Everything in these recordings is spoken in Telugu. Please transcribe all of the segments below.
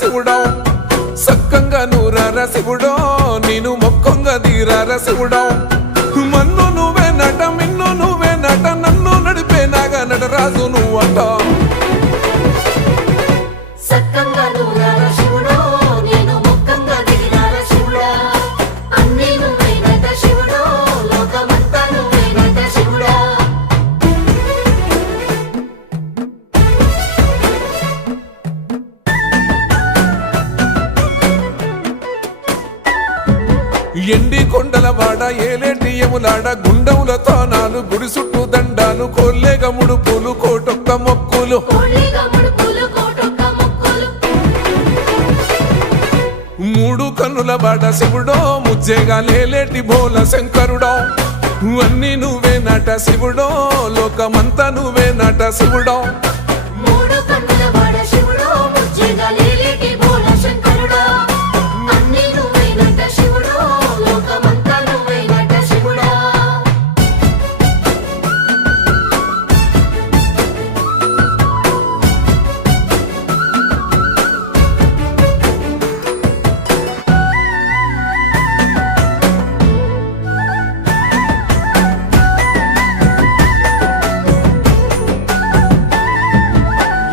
శివుడో సక్కంగా నూరార శివుడో నేను మొక్కంగా తీరార శివుడో మన్ను నువ్వే నట మిన్ను నువ్వే నట నన్ను నడిపే నాగా నటరాజు నువ్వంట ఎండి కొండలవాడ ఏలేటి యములాడ గుండముల తానాలు గుడి చుట్టూ దండాలు కొల్లేగ ముడుపులు కోటొక్క మొక్కులు మూడు కన్నుల బాడ శివుడో ముజ్జేగా లేలేటి బోల శంకరుడో అన్ని నువ్వే నట శివుడో లోకమంతా నువ్వే నట శివుడో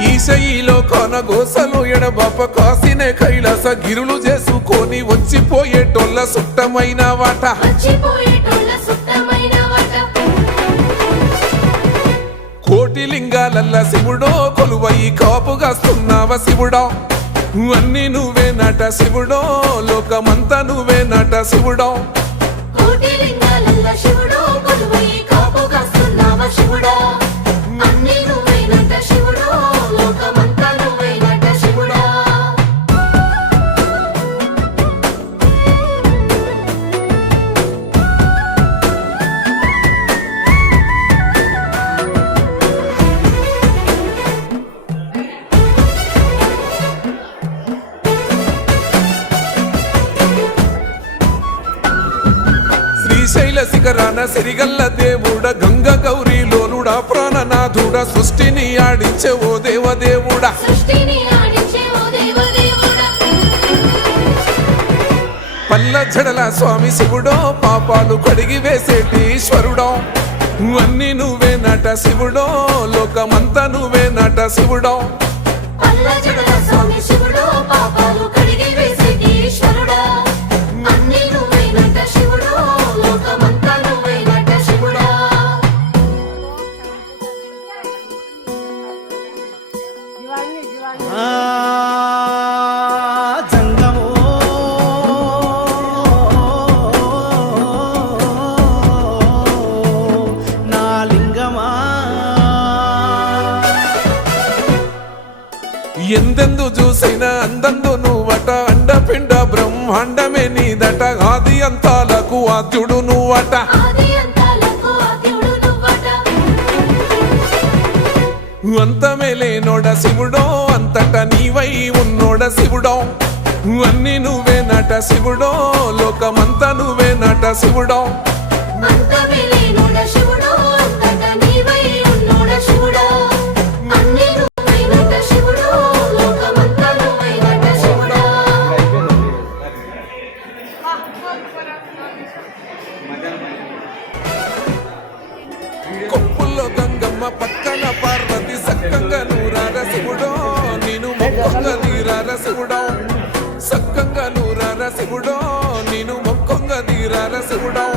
ఈశయిలో కొనగోసలు ఎడబాప కాసినే కైలాస గిరులు చేసుకొని వచ్చిపోయేటోళ్ళ సుట్టమైన వాట కోటి లింగాలల్ల శివుడో కొలువయి కాపుగాస్తున్నావ శివుడో అన్ని నువ్వే నట శివుడో లోకమంతా నువ్వే నట శివుడో శ్రీశైల శిఖరాన సిరిగల్ల దేవుడ గంగ గౌరీ లోలుడా ప్రాణనాథుడ సృష్టిని ఆడించే ఓ దేవదేవుడా పల్ల జడల స్వామి శివుడో పాపాలు కడిగి వేసేటి ఈశ్వరుడో అన్ని నువ్వే నట శివుడో లోకమంతా నువ్వే నట శివుడో ఎందెందు చూసైనా అందందు నువ్వట అండపిండ బ్రహ్మాండమే నీదట ఆది అంతాలకు ఆద్యుడు నువ్వట అంతమే లేనోడ శివుడో అంతట నీవై ఉన్నోడ శివుడో అన్ని నువ్వే నట శివుడో లోకమంతా నువ్వే నట శివుడో కొప్పుల్లో గంగమ్మ పక్కన పార్వతి సక్కంగా నూరార శివుడో నేను మొక్కంగా తీరార శివుడో సక్కంగా నూరార శివుడో నేను మొక్కంగా తీరార శివుడో